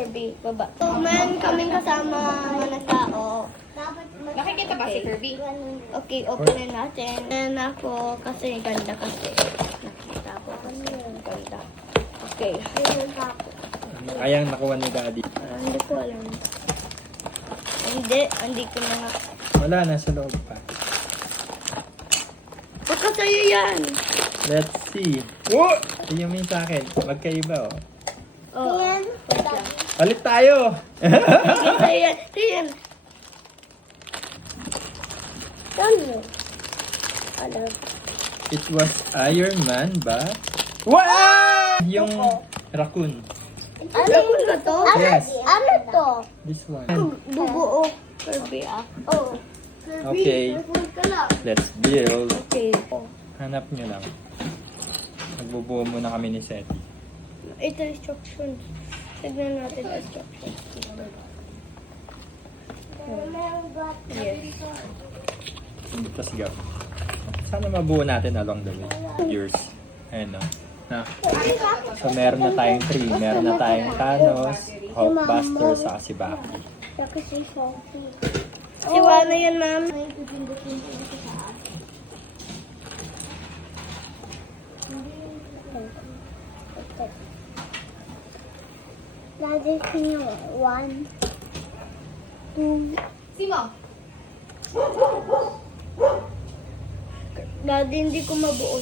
Kirby, baba. Man, kaming kasama mga tao. Nakikita ba si Kirby? Okay, openin natin. Ayan ako kasi ganda kasi. Nakita ko kasi ganda. Okay. Kayang nakuha ni Daddy. Hindi ko alam. Hindi ko na nga. Wala, nasa loob pa. Baka sa'yo yan. Let's see. Oh! Tingnan mo yun sa akin. Magkaiba, oh. Oh, wait lang. Palit tayo! Sa'yo yan. Sa'yo yan. Ano? Alam. It was Iron Man, ba? Wow! Yung raccoon. Ano ba to? Yes. Ano to? This one. Bubuo. Kirby ah. Oh. Okay. Let's build. Okay. Hanap nyo lang. Magbubuo muna kami ni Seti. Ito instructions. Tignan natin ang instructions. Yes. Let's go. Sana mabuo natin along the way. Yours. Ayun, no? Na. So, meron na tayong tree. Meron na tayong Thanos, Hulkbuster, saka si Bucky. Siwa na yan, ma'am. Daddy, can you 1, 2, Simo? Daddy, hindi ko mabuo.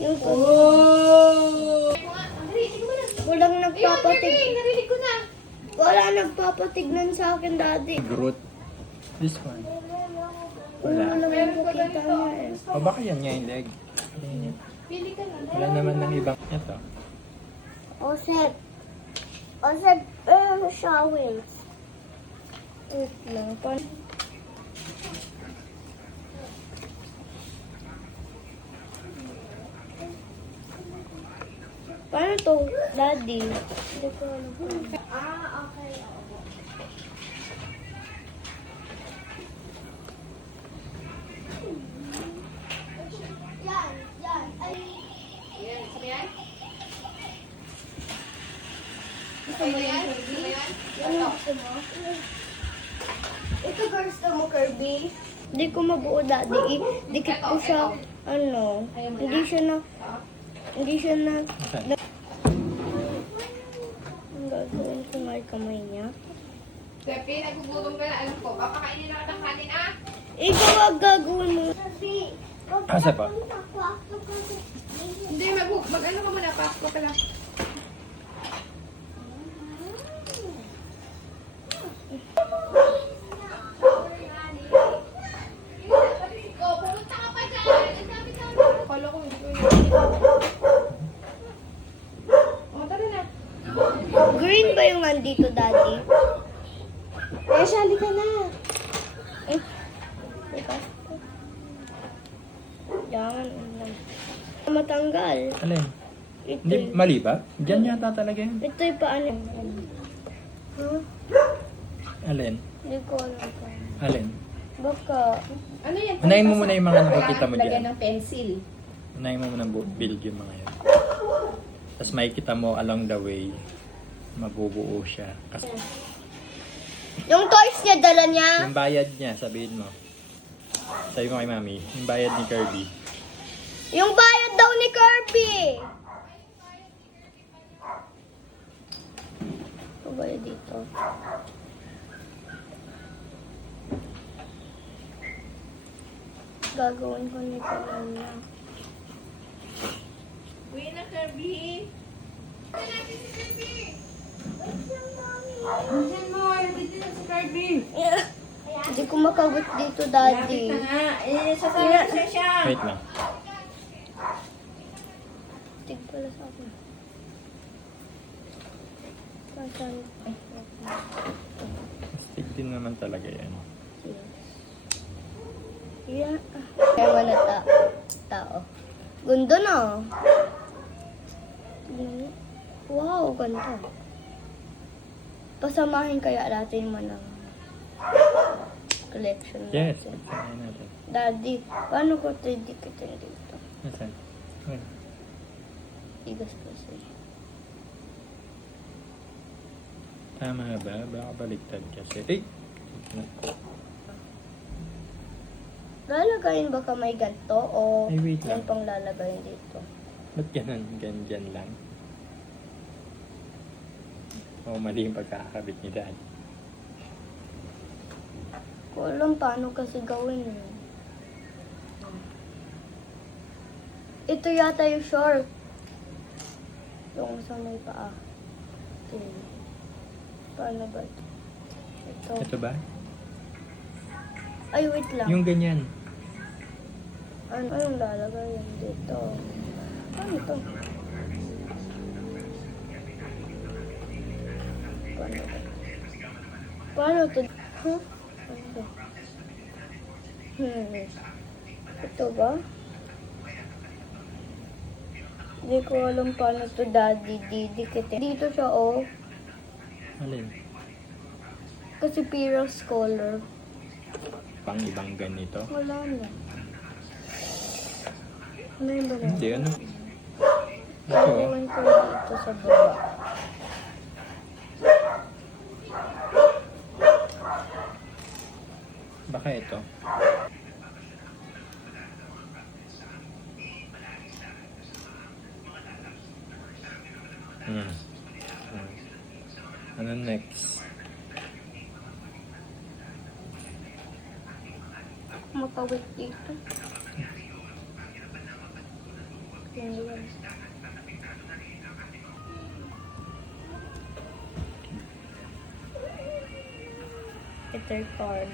Yung walang nagpapatig. Narinig ko na. Wala nagpapatignan sa akin, Daddy. Groot. This one. Wala Wala. naman nakita niya eh. O baka yan nga yung leg. Pili ka na. Wala naman ng ibang. Ito. Osep, showing. Wait lang. Paano to, Daddy? Hindi ko alam. Okay. Yan, sabi yan? Sabi yan? Sabi yan? Ano gusto mo? Ito gusto mo, Kirby? Hindi ko mabuo, Daddy. Dikit ko siya, ano, hindi siya na, ang gagawin ko nga yung kamay niya. Pepe, nagugutom ka na. Alam ko, papakainin na ka ng kanin, ah? Ikaw ang gagawin mo. Asa pa? Hindi, mag-ano ka muna, pasok ka lang. Pumunta ka pa dyan. Akala ko, hindi ko yun. O, tara na. Green ba yung andito, Daddy? Eh, sali ka na. Ito. Yan. Matanggal. Alin? Ito. Hindi, mali ba? Diyan yata talaga yun. Ito yung paano. Huh? Alin? Hindi ko alam. Alin? Baka. Ano yan? Unahin mo muna yung mga nakikita mo Lagyan dyan. ng pencil. Unahin mo muna build yung mga yun. Tapos makikita mo along the way, mabubuo siya. Kasi Yung toys niya, dala niya. yung bayad niya, sabihin mo. Sabi mo kay Mami, yung bayad ni Kirby. Yung bayad daw ni Kirby. Ano ba yun dito? Gagawin ko ni Kalanya. Uwi na, Kirby. Diyan mo, dito na si Kirby. Hindi ko makagot dito, Daddy. Lapit na nga. Eh, sasama ko siya. Wait lang. Tig pala sa akin. Saan? Ay, Stick din naman talaga yan. yeah. Ay, wala tao. Gundo na. Wow, ganda. Pasamahin kaya natin mo ng collection Yes, natin. pagsamahin natin. Daddy, paano ko ito dikitin dito? Nasaan? Ay, Tigas kasi. tama ba? Baka baliktad kasi. Ay! Lalagayin ba kamay ganito o Ay, wait lang. yan pang lalagayin dito? Ba't ganun? Ganyan lang? O mali yung pagkakabit ni Dad. Ko alam paano kasi gawin yun. Ito yata yung short. Yung sa may paa. Ito yun. Paano ba ito? Ito. Ito ba? Ay, wait lang. Yung ganyan. Ano yung lalagayin dito? Ano ito? Paano ba? Paano ito? Huh? Ano ito? Ito ba? Hindi ko alam paano ito, Daddy. Didikitin. Dito siya, oh. Alin? Kasi Pirel's color. Pang ibang ganito? Wala na. May ba na? Hindi, ano? Ito ah. Gagawin ko dito sa baba. Baka ito. Hmm. Ano next? Mapawit dito. Yan. Ito yung card.